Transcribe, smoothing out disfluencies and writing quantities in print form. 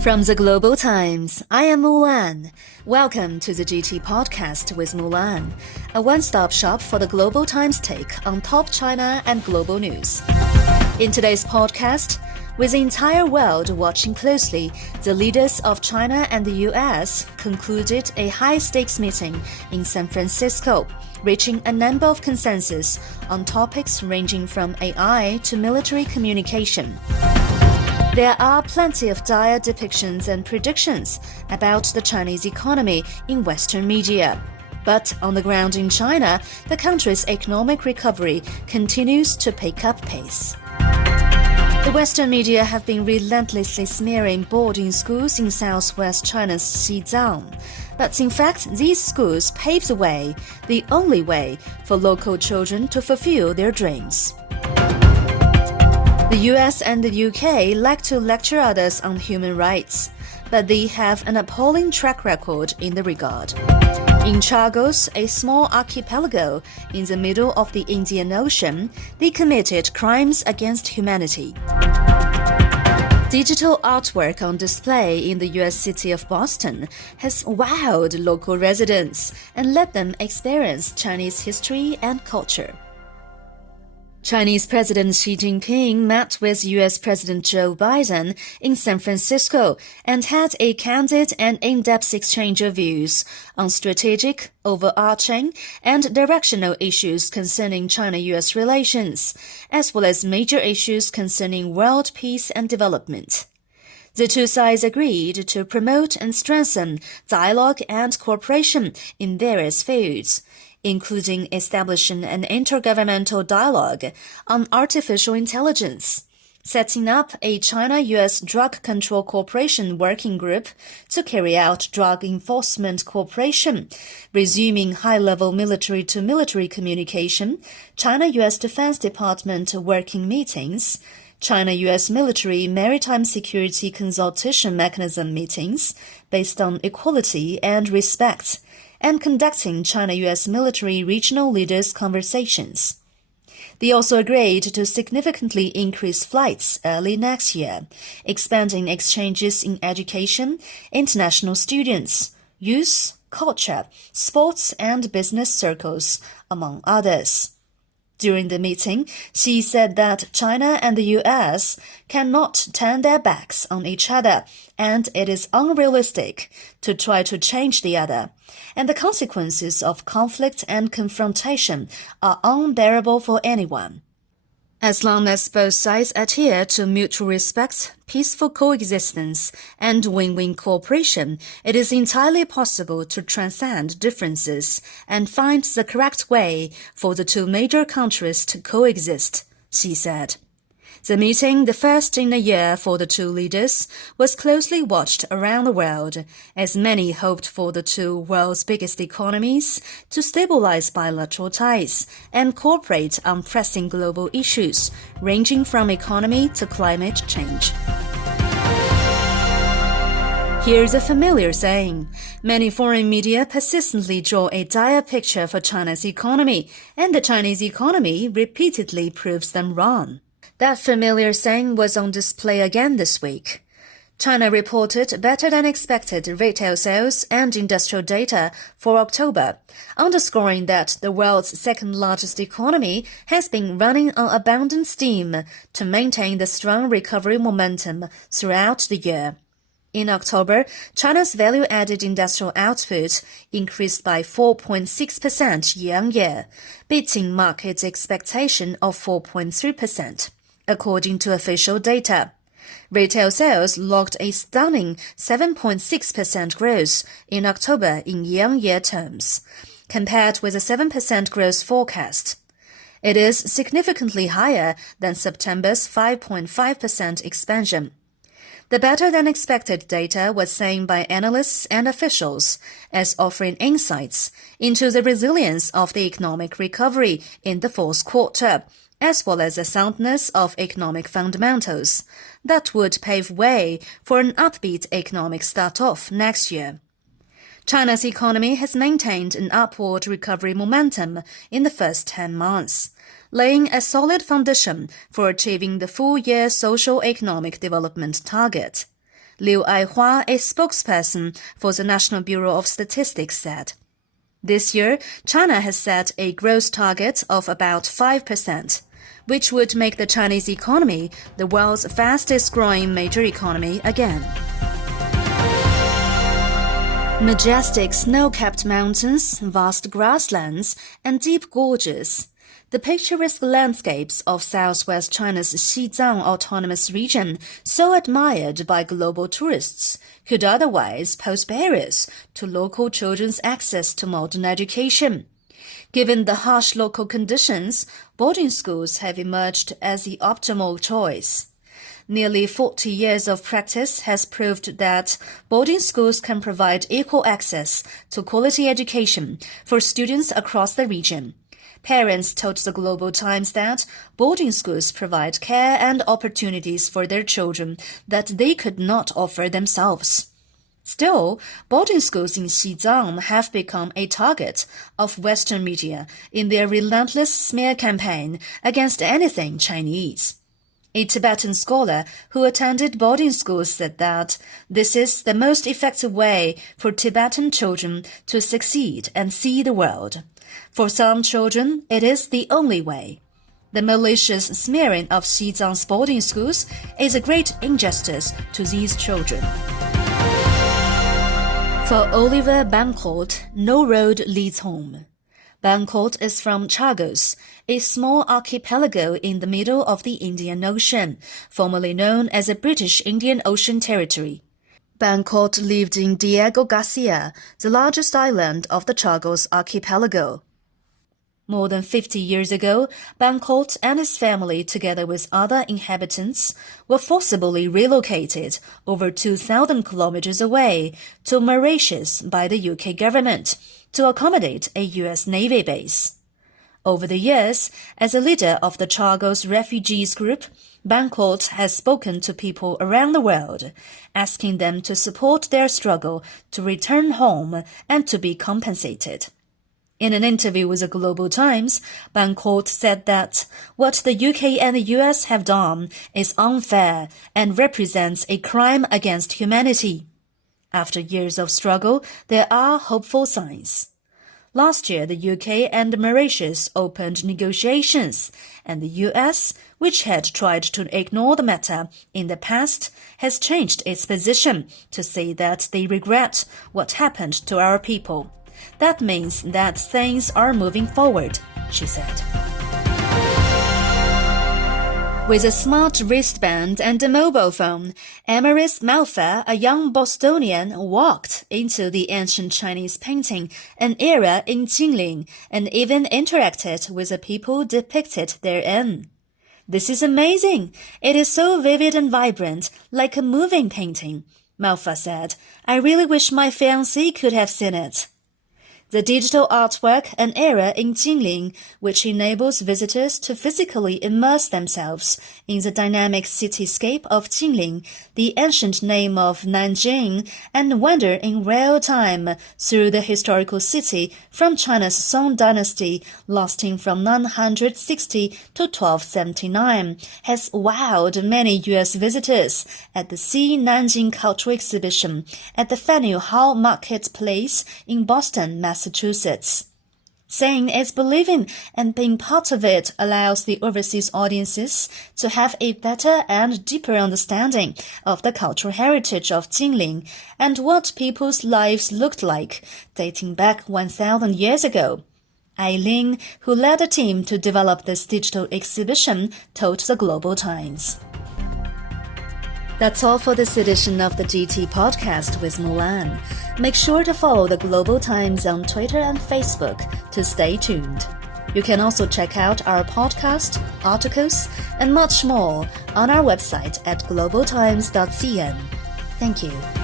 From the Global Times, I am Mulan. Welcome to the GT Podcast with Mulan, a one-stop shop for the Global Times take on top China and global news. In today's podcast, with the entire world watching closely, the leaders of China and the US concluded a high-stakes meeting in San Francisco, reaching a number of consensus on topics ranging from AI to military communication. There are plenty of dire depictions and predictions about the Chinese economy in Western media. But on the ground in China, the country's economic recovery continues to pick up pace. The Western media have been relentlessly smearing boarding schools in southwest China's Xizang. But in fact, these schools paved the way, the only way, for local children to fulfill their dreams. The US and the UK like to lecture others on human rights, but they have an appalling track record in the regard. In Chagos, a small archipelago in the middle of the Indian Ocean, they committed crimes against humanity. Digital artwork on display in the US city of Boston has wowed local residents and let them experience Chinese history and culture. Chinese President Xi Jinping met with US President Joe Biden in San Francisco and had a candid and in-depth exchange of views on strategic, overarching, and directional issues concerning China-US relations, as well as major issues concerning world peace and development. The two sides agreed to promote and strengthen dialogue and cooperation in various fields, including establishing an intergovernmental dialogue on artificial intelligence, setting up a China-US Drug Control Cooperation Working Group to carry out drug enforcement cooperation, resuming high-level military-to-military communication, China-US Defense Department working meetings, China-US Military Maritime Security Consultation Mechanism meetings based on equality and respect, and conducting China-US military regional leaders' conversations. They also agreed to significantly increase flights early next year, expanding exchanges in education, international students, youth, culture, sports, and business circles, among others. During the meeting, Xi said that China and the US cannot turn their backs on each other, and it is unrealistic to try to change the other, and the consequences of conflict and confrontation are unbearable for anyone. As long as both sides adhere to mutual respect, peaceful coexistence, and win-win cooperation, it is entirely possible to transcend differences and find the correct way for the two major countries to coexist, Xi said. The meeting, the first in a year for the two leaders, was closely watched around the world, as many hoped for the two world's biggest economies to stabilize bilateral ties and cooperate on pressing global issues, ranging from economy to climate change. Here's a familiar saying. Many foreign media persistently draw a dire picture for China's economy, and the Chinese economy repeatedly proves them wrong. That familiar saying was on display again this week. China reported better-than-expected retail sales and industrial data for October, underscoring that the world's second-largest economy has been running on abundant steam to maintain the strong recovery momentum throughout the year. In October, China's value-added industrial output increased by 4.6% year-on-year, beating market expectation of 4.3%. According to official data. Retail sales logged a stunning 7.6% growth in October in year-on-year terms, compared with a 7% growth forecast. It is significantly higher than September's 5.5% expansion. The better-than-expected data was seen by analysts and officials as offering insights into the resilience of the economic recovery in the fourth quarter, as well as the soundness of economic fundamentals that would pave way for an upbeat economic start-off next year. China's economy has maintained an upward recovery momentum in the first 10 months, laying a solid foundation for achieving the full-year social economic development target. Liu Aihua, a spokesperson for the National Bureau of Statistics, said. This year, China has set a growth target of about 5%, which would make the Chinese economy the world's fastest-growing major economy again. Majestic snow-capped mountains, vast grasslands, and deep gorges. The picturesque landscapes of southwest China's Xizang autonomous region, so admired by global tourists, could otherwise pose barriers to local children's access to modern education. Given the harsh local conditions, boarding schools have emerged as the optimal choice. Nearly 40 years of practice has proved that boarding schools can provide equal access to quality education for students across the region. Parents told the Global Times that boarding schools provide care and opportunities for their children that they could not offer themselves. Still, boarding schools in Xizang have become a target of Western media in their relentless smear campaign against anything Chinese. A Tibetan scholar who attended boarding schools said that this is the most effective way for Tibetan children to succeed and see the world. For some children, it is the only way. The malicious smearing of Xizang's boarding schools is a great injustice to these children. For Oliver Bancourt, no road leads home. Bancourt is from Chagos, a small archipelago in the middle of the Indian Ocean, formerly known as the British Indian Ocean Territory. Bancourt lived in Diego Garcia, the largest island of the Chagos archipelago. More than 50 years ago, Bancourt and his family, together with other inhabitants, were forcibly relocated over 2,000 kilometers away to Mauritius by the UK government to accommodate a US Navy base. Over the years, as a leader of the Chagos refugees group, Bancourt has spoken to people around the world, asking them to support their struggle to return home and to be compensated. In an interview with the Global Times, Bancourt said that what the UK and the US have done is unfair and represents a crime against humanity. After years of struggle, there are hopeful signs. Last year, the UK and Mauritius opened negotiations, and the US, which had tried to ignore the matter in the past, has changed its position to say that they regret what happened to our people. That means that things are moving forward, she said. With a smart wristband and a mobile phone, Amaris Malfa, a young Bostonian, walked into the ancient Chinese painting, An Era in Jingling, and even interacted with the people depicted therein. This is amazing. It is so vivid and vibrant, like a moving painting, Malfa said. I really wish my fiancé could have seen it. The digital artwork An Era in Jingling, which enables visitors to physically immerse themselves in the dynamic cityscape of Jingling, the ancient name of Nanjing, and wander in real time through the historical city from China's Song dynasty lasting from 960 to 1279, has wowed many U.S. visitors at the See Nanjing Cultural Exhibition at the Faneuil Hall Marketplace in Boston, Massachusetts. Saying it's believing and being part of it allows the overseas audiences to have a better and deeper understanding of the cultural heritage of Jingling and what people's lives looked like dating back 1,000 years ago. Eileen, who led the team to develop this digital exhibition, told the Global Times. That's all for this edition of the GT Podcast with Mulan. Make sure to follow the Global Times on Twitter and Facebook to stay tuned. You can also check out our podcast, articles, and much more on our website at globaltimes.cn. Thank you.